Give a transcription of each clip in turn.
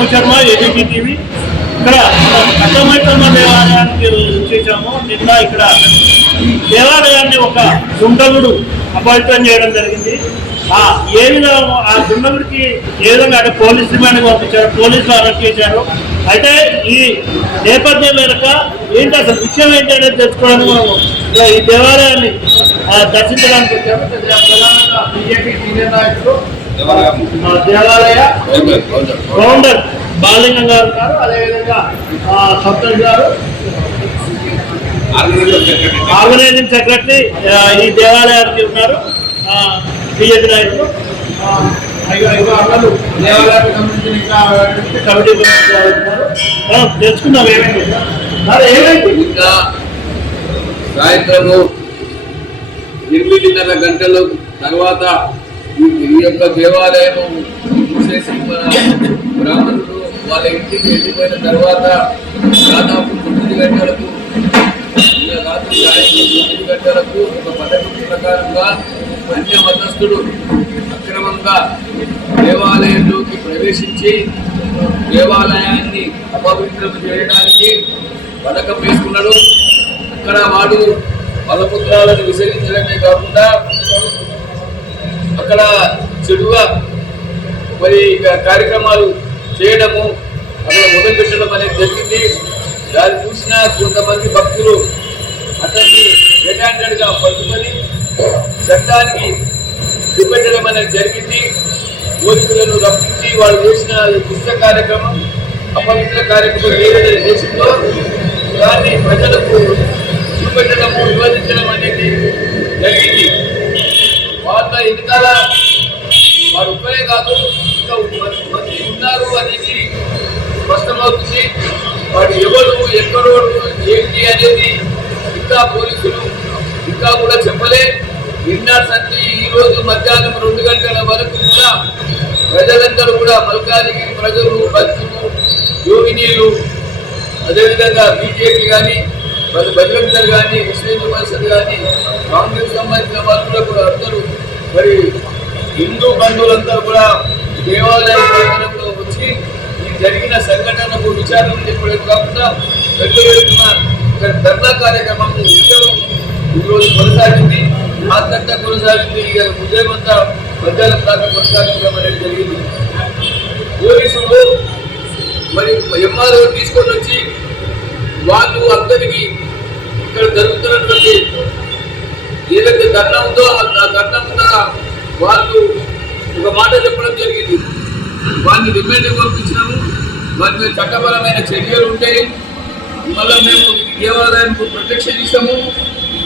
Rama Sharma, ABP TV. ఇక్కడ కట్టమైతమ్మ దేవాలయానికి చేశాము. నిన్న ఇక్కడ దేవాలయాన్ని ఒక దుండగుడు అపవిత్రం చేయడం జరిగింది. ఏ విధంగా ఆ దుండగుడికి ఏ విధంగా అంటే పోలీస్ రిమాండ్కి పంపించారు, పోలీసులు అరెస్ట్ చేశారు. అయితే ఈ నేపథ్యం వెనుక ఏంటి అసలు విషయం ఏంటి అనేది తెలుసుకోవడానికి మనం ఈ దేవాలయాన్ని దర్శించడానికి వచ్చాము. ప్రధానంగా బీజేపీ సీనియర్ నాయకులు దేవాలయ ఫౌండర్ బాలింగం గారు ఉన్నారు. అదేవిధంగా సర్పంచ్ గారు, ఆర్గనైజింగ్ సెక్రటరీ ఈ దేవాలయానికి ఉన్నారు. బీజేపీ నాయకులు దేవాలయానికి సంబంధించిన ఇంకా కమిటీ ఉన్నారు. తెలుసుకుందాం ఏమైంది ఇంకా సాయంత్రము 8:30 గంటల తర్వాత ఈ యొక్క దేవాలయం చూసేసి బ్రాహ్మణులు వాళ్ళ ఇంటికి వెళ్ళిపోయిన తర్వాత దాదాపు 9 గంటలకు రాత్రి సాయంత్రం 9 గంటలకు ఒక పథకం ప్రకారంగా అన్య మతస్థుడు అక్రమంగా దేవాలయంలోకి ప్రవేశించి దేవాలయాన్ని అపవిత్రం చేయడానికి పథకం వేసుకున్నాడు. అక్కడ వాడు మలపుత్రాలను విసర్జించడమే కాకుండా అక్కడ చెడుగా మరి కార్యక్రమాలు చేయడము అక్కడ మొదలు పెట్టడం అనేది జరిగింది. దాన్ని చూసిన కొంతమంది భక్తులు అతన్ని రెడ్ హ్యాండెడ్గా పట్టుకొని చట్టానికి చూపెట్టడం అనేది జరిగింది. పోలీసులను రప్పించి వాళ్ళు చేసిన దుష్ట కార్యక్రమం, అపవిత్ర కార్యక్రమం ఏదైతే చేసిందో దాన్ని ప్రజలకు చూపెట్టడము, వివాదించడం అనేది జరిగింది. వాళ్ళ ఎన్నికల వారు ఒక్కరే కాదు, ఇంకా మంది ఉన్నారు అనేది స్పష్టమవుతుంది. వాడు ఎవరు, ఎక్కడోడు, ఏంటి అనేది ఇంకా పోలీసులు ఇంకా కూడా చెప్పలే. నిన్న సంధి ఈరోజు మధ్యాహ్నం 2 గంటల వరకు కూడా ప్రజలందరూ కూడా మల్కాజిగిరి ప్రజలు, భక్తులు, యోగినీలు, అదేవిధంగా బీజేపీ కానీ బజరంగ్ దళ్ కానీ, విశ్వ హిందూ పరిషత్ కానీ, కాంగ్రెస్ సంబంధించిన వాళ్ళు కూడా అందరూ మరి హిందూ బంధువులందరూ కూడా దేవాలయ ప్రాంగణంలో వచ్చి ఈ జరిగిన సంఘటనకు విచారణ చెప్పడం కాకుండా పెద్ద ఎత్తున ధర్నా కార్యక్రమం ఈరోజు కొనసాగింది. రాత్రంతా కొనసాగింది. ఇక ఉదయం అంతా మధ్యాహ్నం దాకా కొనసాగించడం అనేది జరిగింది. పోలీసులు మరి ఎంఆర్ఓ తీసుకొని వచ్చి వాళ్ళు అందరికీ ఇక్కడ జరుగుతున్నటువంటి ఏదైతే ధర్నా ఉందో ఆ ధర్నా ముందర వాళ్ళు ఒక మాట చెప్పడం జరిగింది. వారిని రిమైండ్కి పంపించినాము, వారి మీద చట్టపరమైన చర్యలు ఉంటాయి, మళ్ళీ మేము దేవాలయానికి ప్రొటెక్షన్ ఇస్తాము,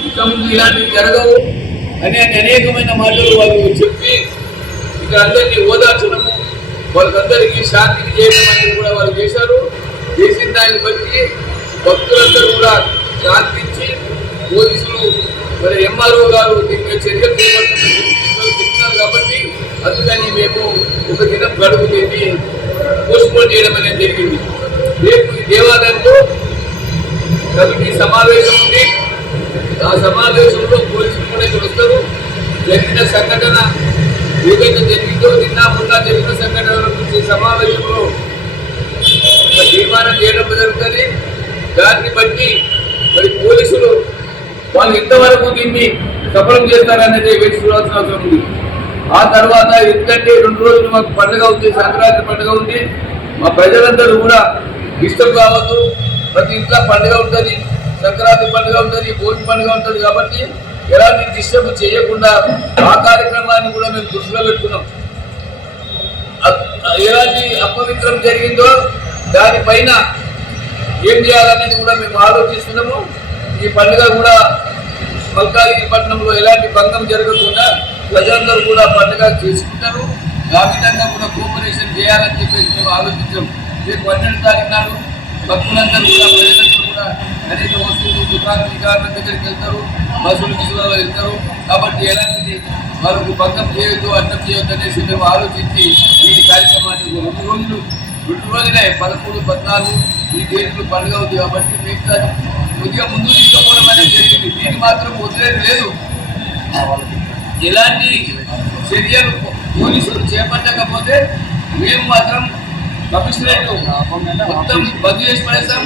ఇంకా ముందు ఇలాంటివి జరగవు అని అనేకమైన మాటలు వాళ్ళు చెప్పి ఇక్కడ అందరినీ ఓదార్చడము, వాళ్ళకందరికీ శాంతిని చేయడం అనేది కూడా వాళ్ళు చేశారు. చేసిన దాన్ని బట్టి భక్తులందరూ కూడా శాంతించి పోలీసులు మరి ఎంఆర్ఓ గారు దీని చర్యలు చెప్తున్నారు కాబట్టి అందుకని మేము ఒక దినం గడువు పెట్టి పోస్ట్పోన్ చేయడం అనేది జరిగింది. రేపు ఈ దేవాలయంలో కమిటీ సమావేశం ఉంది. ఆ సమావేశంలో పోలీసులు కూడా ఇక్కడ వస్తారు. జరిగిన సంఘటన ఏదైతే జరిగిందో నిన్న మొన్న జరిగిన సంఘటన గురించి సమావేశంలో తీర్మానం చేయడం జరుగుతుంది. దాన్ని బట్టి మరి పోలీసులు వాళ్ళు ఎంతవరకు దీన్ని సఫలం చేస్తారనేది వేచి చూడాల్సిన అవసరం ఉంది. ఆ తర్వాత ఎందుకంటే 2 రోజులు మాకు పండుగ ఉంది, సంక్రాంతి పండుగ ఉంది. మా ప్రజలందరూ కూడా డిస్టర్బ్ కావద్దు. ప్రతి ఇంట్లో పండుగ ఉంటుంది, సంక్రాంతి పండుగ ఉంటుంది, భోగి పండుగ ఉంటుంది. కాబట్టి ఎలాంటి డిస్టర్బ్ చేయకుండా ఆ కార్యక్రమాన్ని కూడా మేము దృష్టిలో పెట్టుకున్నాం. ఎలాంటి అపవిత్రం జరిగిందో దానిపైన ఏం చేయాలనేది కూడా మేము ఆలోచిస్తున్నాము. ఈ పండుగ కూడా మల్కాజిగిరి పట్టణంలో ఎలాంటి భంగం జరగకుండా ప్రజలందరూ కూడా పండుగ చేసుకుంటారు. ఆ విధంగా కూడా కోఆపరేషన్ చేయాలని చెప్పేసి మేము ఆలోచించాం. రేపు 12 తారీఖు నాడు భక్తులందరూ కూడా ప్రజలందరూ కూడా అనేక వస్తువులు దుకాణాల దగ్గరికి వెళ్తారు, బస్సులు గిసులలో వెళ్తారు. కాబట్టి ఎలాంటిది వాళ్ళకు భంగం చేయొద్దు, అర్థం చేయొద్దు అనేసి మేము ఆలోచించి ఈ కార్యక్రమాన్ని 2 రోజులే 13, 14 ఈ డేట్లు పండుగ ఉంది. కాబట్టి మిగతా కొద్దిగా ముందు తీసుకోవడం అనేది జరిగింది. దీన్ని మాత్రం వదిలేదు లేదు. ఎలాంటి చర్యలు పోలీసులు చేపట్టకపోతే మేము మాత్రం కమిషనరేట్ మొత్తం బంద్ చేసి పడేస్తాం,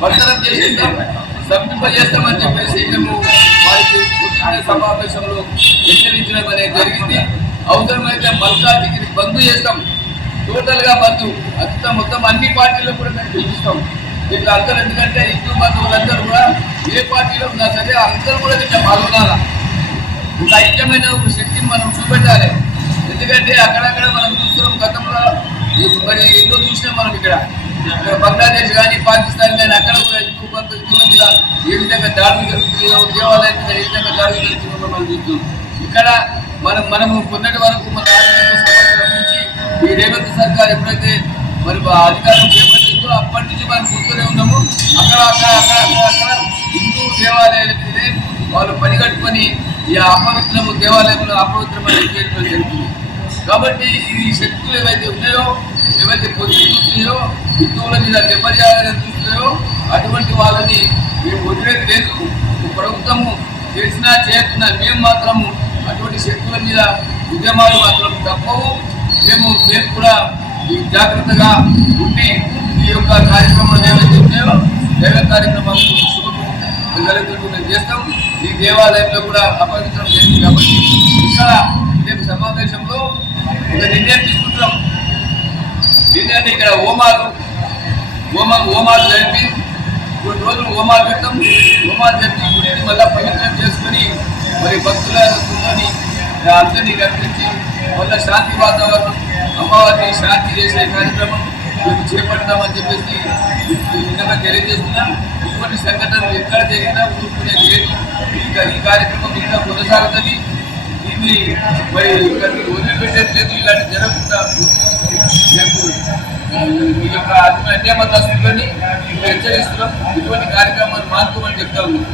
భర్తనం చేసేస్తాం, చేస్తామని చెప్పేసి మేము వారికి సమావేశంలో హెచ్చరించడం అనేది జరిగింది. అవసరమైతే మల్కాజిగిరి బంద్ చేస్తాం, టోటల్ గా బంద్. అంతా మొత్తం అన్ని పార్టీల్లో కూడా మేము పిలిపిస్తాం. ఇట్లా అందరూ, ఎందుకంటే హిందూ బంధువులందరూ కూడా ఏ పార్టీలో ఉన్నా సరే అందరూ కూడా దీంట్లో పాల్గొనాలి. ఒక ఐక్యమైన ఒక శక్తిని మనం చూపెట్టాలి. ఎందుకంటే అక్కడక్కడ మనం చూస్తున్నాం, గతంలో మరి ఎన్నో చూసినాం మనం. ఇక్కడ బంగ్లాదేశ్ కానీ పాకిస్తాన్ కానీ అక్కడ కూడా హిందువుల మీద ఏ విధంగా దాడులు జరుగుతున్నాయో, దేవాలయం మీద ఏ విధంగా దాడులు జరుగుతున్నాయో మనం చూస్తున్నాం. ఇక్కడ మనము కొన్నటి వరకు మన సంవత్సరం నుంచి ఈ రేవంత్ సర్కార్ ఎప్పుడైతే మరి అధికారం చేపట్టిందో అప్పటి నుంచి మనం చూస్తూనే ఉన్నాము. అక్కడ హిందూ దేవాలయాల మీదే వాళ్ళు పనిగట్టుకొని ఈ అపవిత్రము దేవాలయంలో అపవిత్రమైన చేయడం జరుగుతుంది. కాబట్టి ఈ శక్తులు ఏవైతే ఉన్నాయో, ఏవైతే పొద్దు చూస్తున్నాయో, హిందువుల మీద దెబ్బతీయాలని చూస్తున్నాయో అటువంటి వాళ్ళని మేము వదిలేది లేదు. ప్రభుత్వము చేసినా చేయకున్నా మేము మాత్రము అటువంటి శక్తుల మీద ఉద్యమాలు మాత్రం తప్పవు. మేము కూడా ఈ జాగ్రత్తగా ఉండి ఈ యొక్క కార్యక్రమాలు ఏవైతే ఉన్నాయో దైవ కార్యక్రమాలను శుభ్రం మేము చేస్తాం. ఈ దేవాలయంలో కూడా అపవిత్రం చేస్తుంది. కాబట్టి ఇక్కడ రేపు సమావేశంలో ఒక నిర్ణయం తీసుకుంటున్నాం. ఏంటంటే ఇక్కడ హోమాలు జరిపి కొన్ని రోజులు హోమాలు పెడతాం. హోమాలు జరిపి గుడిని మళ్ళీ పవిత్రం చేసుకొని మరి భక్తులని అందరినీ కనిపించి మళ్ళీ శాంతి వాతావరణం, అమ్మవారిని శాంతి చేసే కార్యక్రమం మేము చేపడతామని చెప్పేసి విధంగా తెలియజేస్తున్నా. ఇటువంటి సంఘటనలు ఎక్కడ జరిగినా ఊరుకునేది లేదు. ఇంకా ఈ కార్యక్రమం ఇంకా కొనసాగుతుంది. దీన్ని మరి వదిలిపెట్టేది లేదు. ఇలాంటి జరగకుండా మేము ఈ యొక్క అన్యమతస్తులని హెచ్చరిస్తున్నాం. ఇటువంటి కార్యక్రమాలు మానుకోమని చెప్తా ఉన్నాం.